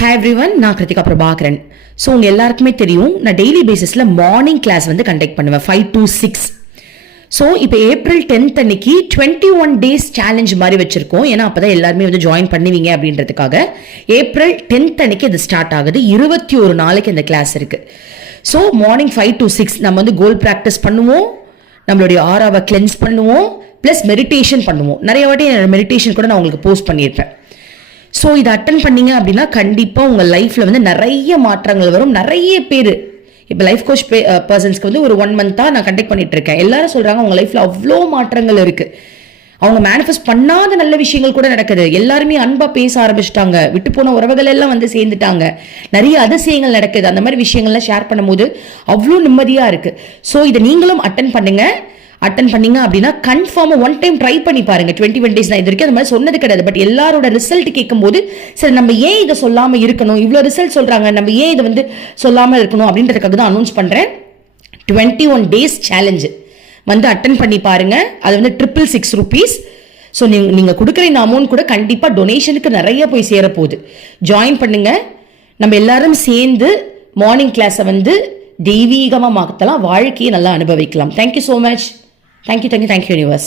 Hi everyone, நான் Kiruthika Prabhakaran. So உங்கள் எல்லாருக்குமே தெரியும், நான் டெய்லி பேசிஸில் மார்னிங் கிளாஸ் வந்து கண்டக்ட் பண்ணுவேன் 5 to 6. ஸோ இப்போ April 10th அன்னைக்கு 21 days சேலஞ்ச் மாதிரி வச்சுருக்கோம். ஏன்னா அப்போ தான் எல்லாருமே வந்து ஜாயின் பண்ணுவீங்க அப்படின்றதுக்காக. April 10th அன்னைக்கு இது ஸ்டார்ட் ஆகுது. 21 நாளைக்கு இந்த கிளாஸ் இருக்குது. ஸோ மார்னிங் 5 to 6 நம்ம வந்து கோல் ப்ராக்டிஸ் பண்ணுவோம், நம்மளுடைய ஆராவை கிளென்ஸ் பண்ணுவோம், ப்ளஸ் மெடிடேஷன் பண்ணுவோம். நிறைய வாட்டி மெடிடேஷன் கூட நான் உங்களுக்கு போஸ்ட் பண்ணியிருப்பேன். ஸோ இதை அட்டன் பண்ணீங்க அப்படின்னா கண்டிப்பாக உங்கள் லைஃப்பில் வந்து நிறைய மாற்றங்கள் வரும். நிறைய பேர் இப்போ லைஃப் கோச் பர்சன்ஸ்க்கு வந்து ஒரு 1 month நான் கண்டக்ட் பண்ணிட்டு இருக்கேன். எல்லாரும் சொல்கிறாங்க உங்கள் லைஃப்பில் அவ்வளோ மாற்றங்கள் இருக்குது. அவங்க மேனிஃபெஸ்ட் பண்ணாத நல்ல விஷயங்கள் கூட நடக்குது. எல்லாருமே அன்பாக பேச ஆரம்பிச்சிட்டாங்க. விட்டு போன உறவுகள் எல்லாம் வந்து சேர்ந்துட்டாங்க. நிறைய அதிசயங்கள் நடக்குது. அந்த மாதிரி விஷயங்கள்லாம் ஷேர் பண்ணும்போது அவ்வளோ நிம்மதியாக இருக்குது. ஸோ இதை நீங்களும் அட்டன் பண்ணீங்க அப்படின்னா கன்ஃபார்மாக ஒன் டைம் ட்ரை பண்ணி பாருங்க. 21 days நான் இது வரைக்கும் அந்த மாதிரி சொன்னது கிடையாது. பட் எல்லாரோட ரிசல்ட் கேட்கும்போது சரி நம்ம ஏன் இதை சொல்லாமல் இருக்கணும், இவ்வளோ ரிசல்ட் சொல்கிறாங்க, நம்ம ஏன் இதை வந்து சொல்லாமல் இருக்கணும் அப்படின்றதுக்காக தான் அனௌன்ஸ் பண்ணுறேன். 21 days சேலஞ்சு வந்து அட்டன் பண்ணி பாருங்க. அது வந்து 666 rupees. ஸோ நீங்கள் கொடுக்குற இந்த அமௌண்ட் கூட கண்டிப்பாக டொனேஷனுக்கு நிறைய போய் சேரப்போகுது. ஜாயின் பண்ணுங்க. நம்ம எல்லாரும் சேர்ந்து மார்னிங் கிளாஸை வந்து தெய்வீகமாக மாற்றலாம், வாழ்க்கையை நல்லா அனுபவிக்கலாம். Thank you so much. Thank you, universe.